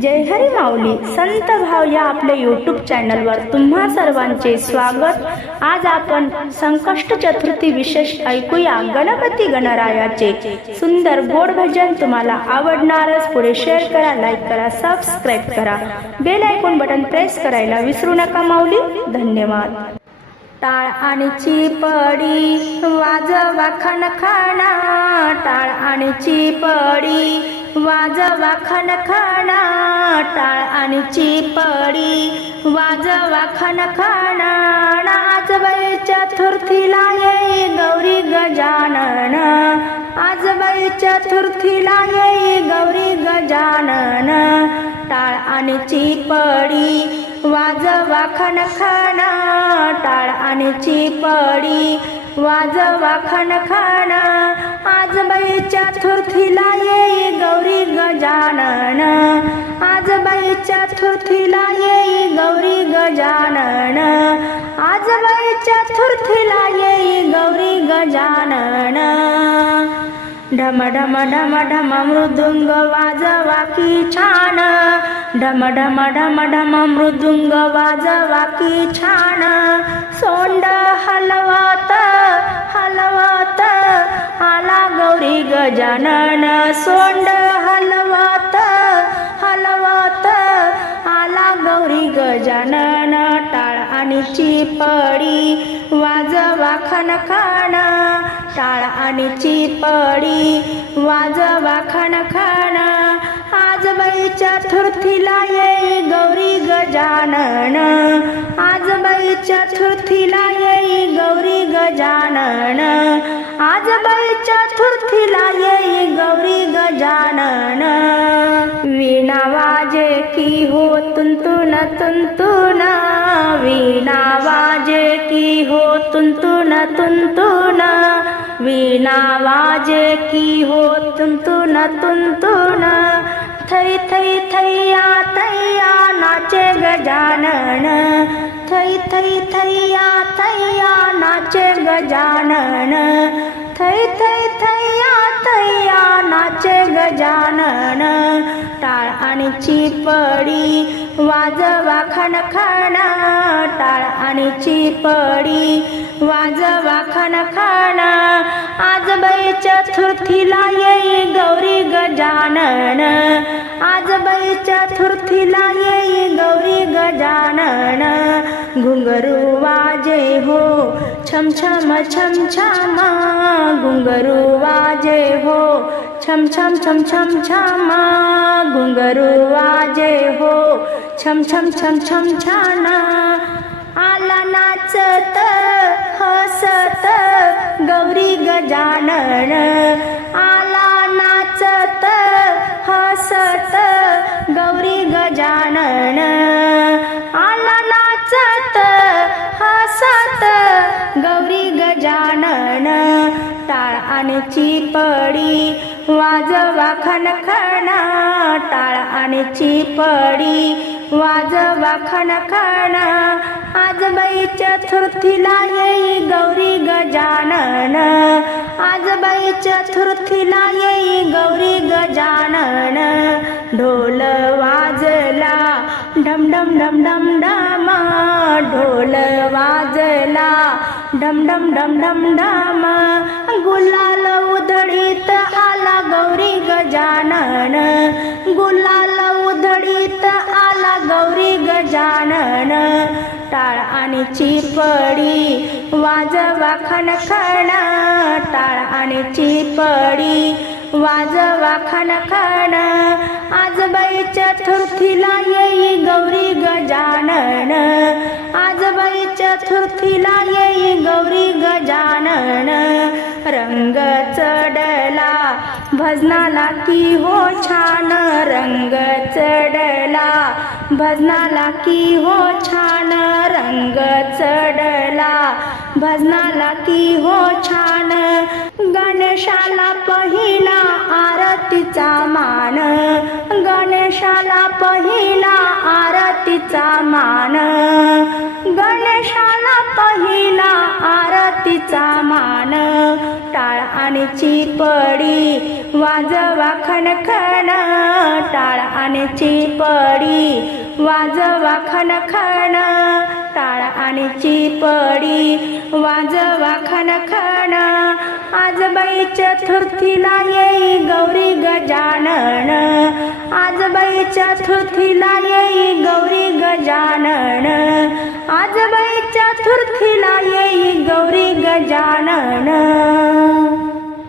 जय हरी माऊली संत भाव या आपल्या यूट्यूब चॅनलवर तुम्हा सर्वांचे स्वागत। आज आपण संकष्ट चतुर्थी विशेष ऐकूया गणपती गणरायाचे सुंदर गोड भजन। तुम्हाला आवडणारच पुढे शेअर करा, लाईक करा, सबस्क्राईब करा, बेल आयकॉन बटन प्रेस करायला विसरू नका माऊली। धन्यवाद। टाळ आणि चिपडी वाजवा खणखणा, टाळ आणि चिपडी वाजवा खणखणा, टाळ आणि चिपडी वाजवा खणखणा। आज बाई चतुर्थीला येई गौरी गजानन, आज बाई चतुर्थीला येई गौरी गजानन। टाळ आणि चिपडी वाजवा खणखणा, टाळ आणि चिपडी वाजवा खणखणा। आज बाई चतुर्थीला येई गौरी गजानन, आज बाई चतुर्थीला येई गौरी गजानन, आज बाई चतुर्थीला येई गौरी गजानन। ढम ढम ढम ढम मृदुंग वाजवा की छान, ढम ढम ढम ढम मृदुंग वाजवा की छान। सोंड हलवत हलवत आला गौरी गजानन, सोंड हलवत हलवत आला गौरी गजानन। टाळ आणि चिपडी वाजवा खणखणा, टाळ आणि चिपडी वाजवा खणखणा। आज बाई चतुर्थीला येई गौरी गजानन, आज बाई चतुर्थीला येई गौरी गजानन, आज बाई चतुर्थीला येई गौरी गजानन। वीणा वाजे की हो तुंतुन तुंतुन, वीणा वाजे की हो तुंतुन तुंतुन, वीणा वाजे की हो तुंतुन तुंतुन। थै थै थैया थैया नाचे गजानन, थै थै थैया थैया नाचे गजानन, थै थै थैया थैया नाचे गजानन। टाळ आणि चिपडी वाजवा खणखणा, टाळ आणि चिपडी वाजवा खणखणा। आज बाई चतुर्थीला येई गौरी गजानन, आज बाई चतुर्थीला येई गौरी गजानन। घुंगरू वाजे हो छम छम छम छम, घुंगरू वाजे हो छम छम छम छम छम, घुंगरू वाजे हो छम छम छम छम छम। आला नाचत हसत गौरी गजानन, आला नाचत हसत गौरी गजानन, आला नाचत हसत गौरी गजानन। टाळ आणि चिपडी वाजवा खणखणा, टाळ आणि चिपडी वाजवा खणखणा। आज बाई चतुर्थीला येई गौरी गजानन, आज बाई चतुर्थीला येई गौरी गजानन। ढोल वाजला ढम ढम ढम ढम ढम, ढोल वाजला ढम ढम ढम ढम ढम। गुलाल उधळीत आला गौरी गजानन, गुलाल उधळीत आला गौरी गजानन। टाळ आणि चिपडी वाजवा खणखणा, टाळ आणि चिपडी वाजवा खणखणा। आज बाई चतुर्थीला येई गौरी गजानन, आज बाई चतुर्थीला येई गौरी गजानन। रंग चढला भजनाला की हो छान, रंग चढला भजनाला की हो छान, रंग चढला भजनाला की हो छान। गणेशाला पहिला आरतीचा मान, गणेशाला पहिला आरतीचा मान, गणेशाला पहिला आरतीचा तिचा मान, टाळ आणि चिपडी वाजवा खणखण, टाळ आणि चिपडी वाजवा खणखण, टाळ आणि चिपडी वाजवा खणखण. आज बाई चतुर्थीला येई गौरी गजानन, आज बाई चतुर्थीला येई गौरी गजानन, आज बाई चतुर्थीला येई गौरी गजानन.